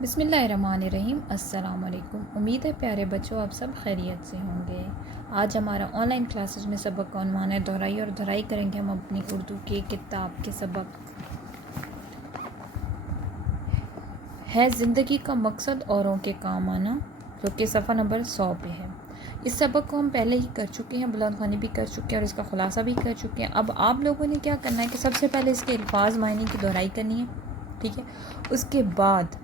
بسم اللہ الرحمن الرحیم۔ السلام علیکم۔ امید ہے پیارے بچوں آپ سب خیریت سے ہوں گے۔ آج ہمارا آن لائن کلاسز میں سبق کا عنوان ہے دہرائی، اور دہرائی کریں گے ہم اپنی اردو کی کتاب کے سبق ہے زندگی کا مقصد اوروں کے کام آنا، جو کہ صفحہ نمبر 100 پہ ہے۔ اس سبق کو ہم پہلے ہی کر چکے ہیں، بلند خوانی بھی کر چکے ہیں اور اس کا خلاصہ بھی کر چکے ہیں۔ اب آپ لوگوں نے کیا کرنا ہے کہ سب سے پہلے اس کے الفاظ معنی کی دہرائی کرنی ہے، ٹھیک ہے۔ اس کے بعد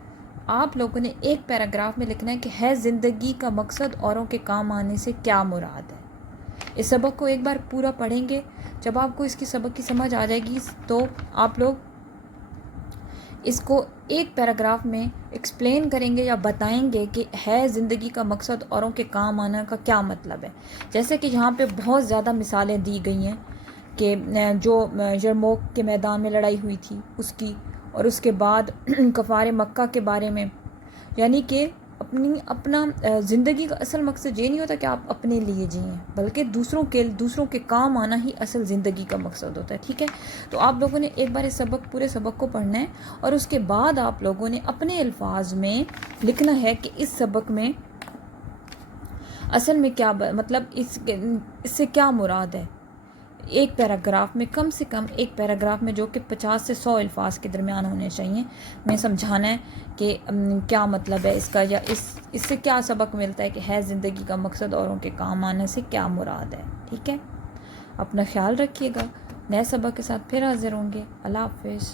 آپ لوگوں نے ایک پیراگراف میں لکھنا ہے کہ ہے زندگی کا مقصد اوروں کے کام آنے سے کیا مراد ہے۔ اس سبق کو ایک بار پورا پڑھیں گے، جب آپ کو اس کی سبق کی سمجھ آ جائے گی تو آپ لوگ اس کو ایک پیراگراف میں ایکسپلین کریں گے یا بتائیں گے کہ ہے زندگی کا مقصد اوروں کے کام آنا کا کیا مطلب ہے۔ جیسے کہ یہاں پہ بہت زیادہ مثالیں دی گئی ہیں کہ جو یرموک کے میدان میں لڑائی ہوئی تھی اس کی، اور اس کے بعد کفار مکہ کے بارے میں، یعنی کہ اپنا زندگی کا اصل مقصد یہ نہیں ہوتا کہ آپ اپنے لیے جئیں، بلکہ دوسروں کے کام آنا ہی اصل زندگی کا مقصد ہوتا ہے، ٹھیک ہے۔ تو آپ لوگوں نے ایک بار پورے سبق کو پڑھنا ہے، اور اس کے بعد آپ لوگوں نے اپنے الفاظ میں لکھنا ہے کہ اس سبق میں اصل میں کیا مطلب اس سے کیا مراد ہے۔ ایک پیراگراف میں، کم سے کم ایک پیراگراف میں، جو کہ 50 سے 100 الفاظ کے درمیان ہونے چاہیے، میں سمجھانا ہے کہ کیا مطلب ہے اس کا، یا اس سے کیا سبق ملتا ہے کہ ہے زندگی کا مقصد اوروں کے کام آنے سے کیا مراد ہے، ٹھیک ہے۔ اپنا خیال رکھیے گا، نئے سبق کے ساتھ پھر حاضر ہوں گے۔ اللہ حافظ۔